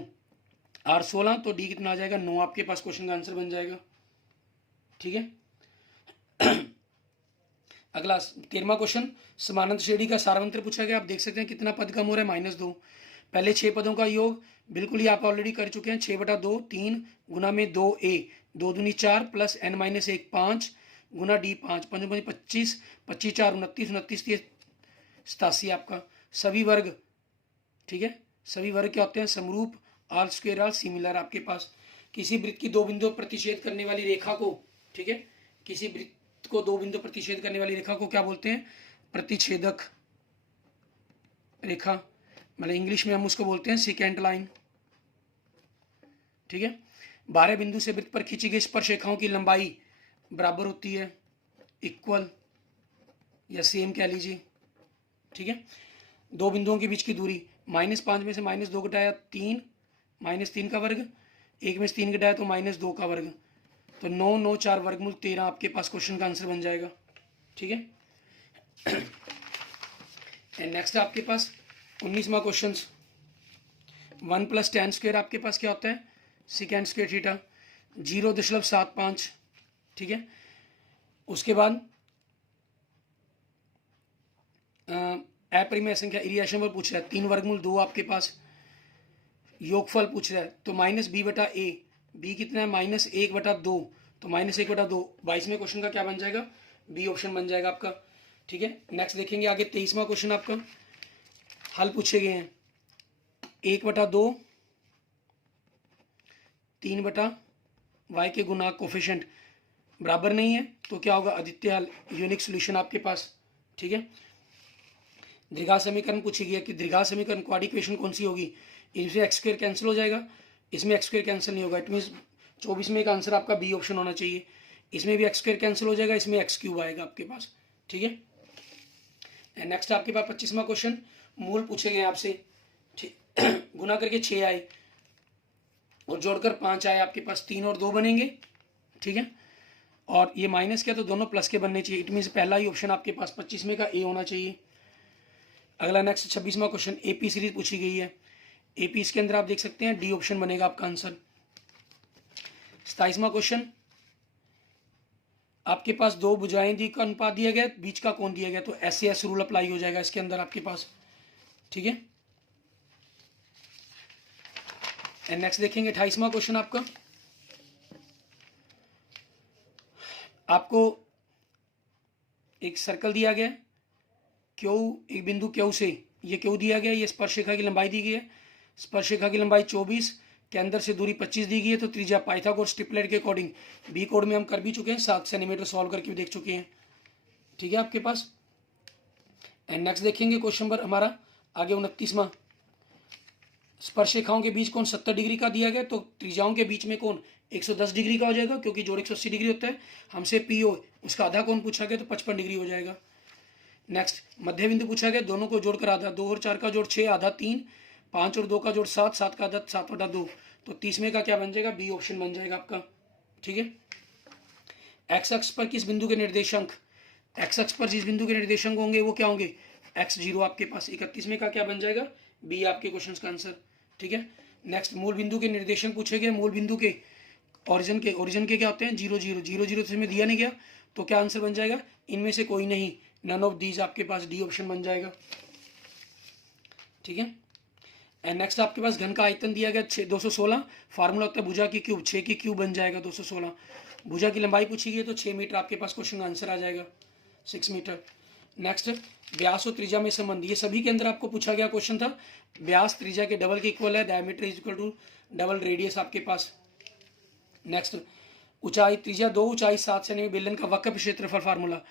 r 16, तो डी कितना आ जाएगा 9, आपके पास क्वेश्चन का आंसर बन जाएगा, ठीक है। अगला 13वां क्वेश्चन समानांतर श्रेणी का सारवंत्र पूछा गया। आप देख सकते हैं कितना पद कम हो रहा है -2। पहले 6 पदों का योग बिल्कुल ही आप ऑलरेडी कर चुके हैं, 6/2 3 गुना में 2a 2 दूनी 4 प्लस n-1 5 गुना d 5 5 25 25 4 29 29 87 आपका सभी वर्ग, ठीक है। सभी वर्ग क्या होते हैं समरूप, ऑल स्क्वायर ऑल सिमिलर। आपके पास किसी वृत्त की 2 बिंदु प्रतिच्छेद करने वाली रेखा को, ठीक है, किसी वृत्त को 2 बिंदु प्रतिच्छेद करने वाली रेखा को क्या बोलते हैं प्रतिच्छेदक रेखा, मतलब इंग्लिश में हम उसको बोलते हैं सेकेंड लाइन, ठीक है। 12 बिंदु से वृत्त पर खींची गई स्पर्श रेखाओं की लंबाई बराबर होती है, इक्वल या सेम कह लीजिए, ठीक है। 2 बिंदुओं के बीच की दूरी -5 में से -2 घटाया 3 -3 का वर्ग, 1 में से 3 घटाया तो -2 का वर्ग, तो 9 9 4 वर्गमूल 13 आपके पास क्वेश्चन का आंसर बन जाएगा, ठीक है। एंड नेक्स्ट आपके पास 19वां क्वेश्चन 1 + tan² आपके पास क्या होता है sec² थीटा 0.75, ठीक है। उसके बाद अपरिमेय संख्या इरिएशन पर पूछ रहा है 3 वर्गमूल 2 आपके पास, योगफल पूछ रहा है तो -b/a, b कितना है -1/2, तो -1/2 22वें क्वेश्चन का क्या बन जाएगा बी ऑप्शन बन जाएगा आपका, ठीक है। नेक्स्ट देखेंगे आगे 23वां क्वेश्चन आपका हल पूछे गए हैं 1/2 3/y के गुणांक कोफिशिएंट बराबर नहीं है तो क्या होगा अद्वितीय हल, यूनिक सॉल्यूशन आपके पास, ठीक है। द्विघात समीकरण पूछी गया कि द्विघात समीकरण क्वाड इक्वेशन कौन सी होगी, इसमें x² कैंसिल हो जाएगा, इसमें x² कैंसिल नहीं होगा, इट मीन्स 24 में का आंसर आपका बी ऑप्शन होना चाहिए। इसमें भी x² कैंसिल हो जाएगा, इसमें x³ आएगा आपके पास, ठीक है। एंड नेक्स्ट आपके पास 25वां क्वेश्चन मूल पूछे गए आपसे, ठीक गुना करके 6 आए और जोड़कर 5 आए, आपके पास 3 और 2 बनेंगे, ठीक है। और ये माइनस क्या तो दोनों प्लस के बनने चाहिए, इट मीन्स पहला ही ऑप्शन आपके पास 25वें का ए होना चाहिए। अगला नेक्स्ट 26वां क्वेश्चन एपी सीरीज पूछी गई है, एपी इसके अंदर आप देख सकते हैं डी ऑप्शन बनेगा आपका आंसर। 27वां क्वेश्चन आपके पास 2 भुजाएं दी का अनुपात दिया गया, बीच का कोण दिया गया, तो SAS रूल अप्लाई हो जाएगा इसके अंदर आपके पास, ठीक है। एंड नेक्स्ट देखेंगे 28वां क्वेश्चन आपको एक सर्कल दिया गया क्यू, एक बिंदु क्यू से ये क्यू दिया गया, ये स्पर्शरेखा की लंबाई दी गई है, स्पर्शरेखा की लंबाई 24 के अंदर से दूरी 25 दी गई है, तो त्रिज्या पाइथागोरस ट्रिपलेट के अकॉर्डिंग बी कोड में हम कर भी चुके हैं, 7 सेंटीमीटर सॉल्व करके भी देख चुके हैं, ठीक है आपके पास। एंड नेक्स्ट देखेंगे क्वेश्चन नंबर हमारा आगे 29वां स्पर्शरेखाओं के बीच कोण 70 डिग्री का दिया गया, तो त्रिज्याओं के बीच में कोण 110 डिग्री का हो जाएगा, क्योंकि जोड़ 180 डिग्री होता है, हमसे पीओ उसका आधा कोण पूछा गया तो 55 डिग्री हो जाएगा। नेक्स्ट मध्य बिंदु पूछा गया, दोनों को जोड़कर आधा, 2 और 4 का जोड़ 6, आधा 3, 5 और 2 का जोड़ 7, 7 का आधा 7/2, तो 30वें का क्या बन जाएगा बी ऑप्शन बन जाएगा आपका, ठीक है। एक्स अक्ष पर किस बिंदु के निर्देशांक, एक्स अक्ष पर जिस बिंदु के निर्देशांक होंगे वो क्या होंगे x0 आपके पास, 31वें का क्या बन जाएगा बी आपके क्वेश्चन का आंसर, ठीक है। नेक्स्ट मूल बिंदु के निर्देशन पूछे गए, मूल बिंदु के ओरिजिन के क्या होते हैं, 0 0 0 0 तो इसमें दिया नहीं गया, तो क्या आंसर बन जाएगा, इनमें से कोई नहीं, नन ऑफ दीज आपके पास डी ऑप्शन बन जाएगा। ठीक है। एंड नेक्स्ट आपके पास घन का आयतन दिया गया 216, फार्मूला होता है भुजा की क्यूब, 6 की क्यूब बन जाएगा 216। भुजा की लंबाई पूछी गई तो 6 मीटर आपके पास क्वेश्चन का आंसर आ जाएगा, 6 मीटर। नेक्स्ट व्यास और त्रिज्या में संबंध, ये सभी के अंदर आपको पूछा गया क्वेश्चन था। व्यास त्रिज्या के डबल के इक्वल है, diameter is equal to double radius आपके पास। नेक्स्ट ऊंचाई, त्रिज्या 2, ऊंचाई 7 सेंटीमीटर, बेलन का वक्र क्षेत्रफल फार्मूला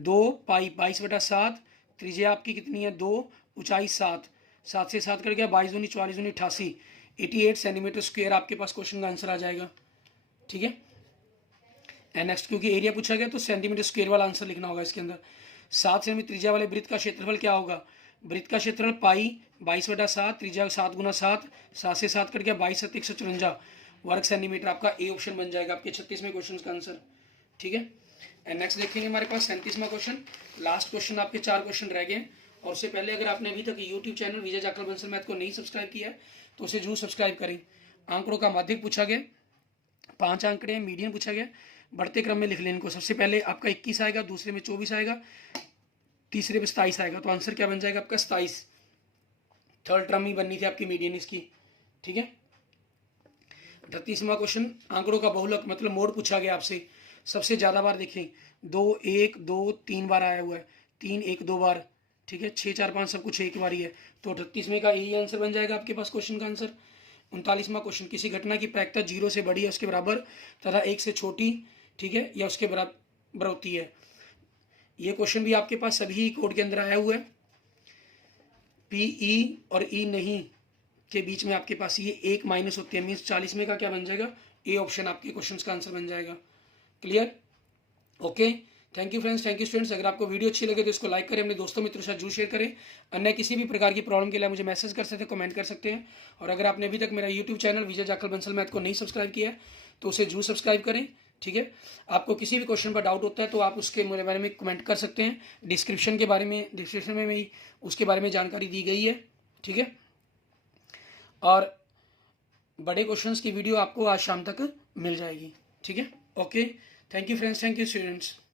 2 पाई 22/7, त्रिज्या आपकी कितनी है 2, ऊंचाई 7, 7 से 7 कट गया 22 दूनी 44 दूनी 88, 88 सेंटीमीटर स्क्वायर आपके पास क्वेश्चन का आंसर आ जाएगा। ठीक है। एंड नेक्स्ट क्योंकि एरिया पूछा गया तो सेंटीमीटर स्क्वायर वाला आंसर लिखना होगा इसके अंदर। 7 सेंटीमीटर त्रिज्या वाले वृत्त का क्षेत्रफल क्या होगा, वृत्त का क्षेत्रफल पाई 22/7, त्रिज्या 7 गुना 7, 7 से 7 कट गया 22 7 154 वर्ग सेंटीमीटर, आपका ए ऑप्शन बन जाएगा आपके 36वें क्वेश्चन का आंसर। ठीक है। एंड नेक्स्ट देखेंगे हमारे पास 37वां क्वेश्चन, लास्ट क्वेश्चन, आपके 4 क्वेश्चन रह गए। और उससे पहले अगर आपने अभी तक यूट्यूब चैनल विजय जाखड़ बंसल मैथ को नहीं सब्सक्राइब किया है तो उसे जरूर सब्सक्राइब करें। आंकड़ों का माध्यक पूछा गया, 5 आंकड़े, मीडियन पूछा गया, बढ़ते क्रम में लिख लें इनको। सबसे पहले आपका 21 आएगा, दूसरे में 24 आएगा, तीसरे में 27 आएगा, तो आंसर क्या बन जाएगा आपका 27। थर्ड टर्म ही बननी थी आपकी मीडियन इसकी। ठीक है। 38वां क्वेश्चन, आंकड़ों का बहुलक मतलब मोड पूछा गया आपसे। सबसे ज्यादा बार देखें 2 1 2 3 बार आया हुआ है, 3 1 2 बार। ठीक है। 6 4 5 सब कुछ एक बार ही है, तो 38वें का यही आंसर बन जाएगा आपके पास क्वेश्चन का आंसर। 39वां क्वेश्चन, किसी घटना की प्रायिकता 0 से बड़ी है उसके बराबर तथा 1 से छोटी, ठीक है, या उसके बराबर होती है। ये क्वेश्चन भी आपके पास सभी कोड के अंदर आया हुआ है। पीई और ई नहीं के बीच में आपके पास ये 1 माइनस होती है, मीन्स 40 में का क्या बन जाएगा, ए ऑप्शन आपके क्वेश्चन का आंसर बन जाएगा। Clear. Okay, thank you friends, thank you students. अगर आपको वीडियो अच्छी लगे तो इसको लाइक करें, अपने दोस्तों मित्रों के साथ जरूर शेयर करें। अन्य किसी भी प्रकार की प्रॉब्लम के लिए मुझे मैसेज कर सकते हैं, कमेंट कर सकते हैं। और अगर आपने अभी तक मेरा यूट्यूब चैनल विजय जाखड़ बंसल मैथ को नहीं सब्सक्राइब किया है तो उसे जरूर सब्सक्राइब करें। ठीक है। आपको किसी भी क्वेश्चन पर डाउट होता है तो आप उसके मेरे बारे में कमेंट कर सकते हैं। डिस्क्रिप्शन में भी उसके बारे में जानकारी दी गई है। ठीक है। और बड़े क्वेश्चंस की वीडियो आपको आज शाम तक मिल जाएगी। ठीक है। Okay, thank you friends, thank you students.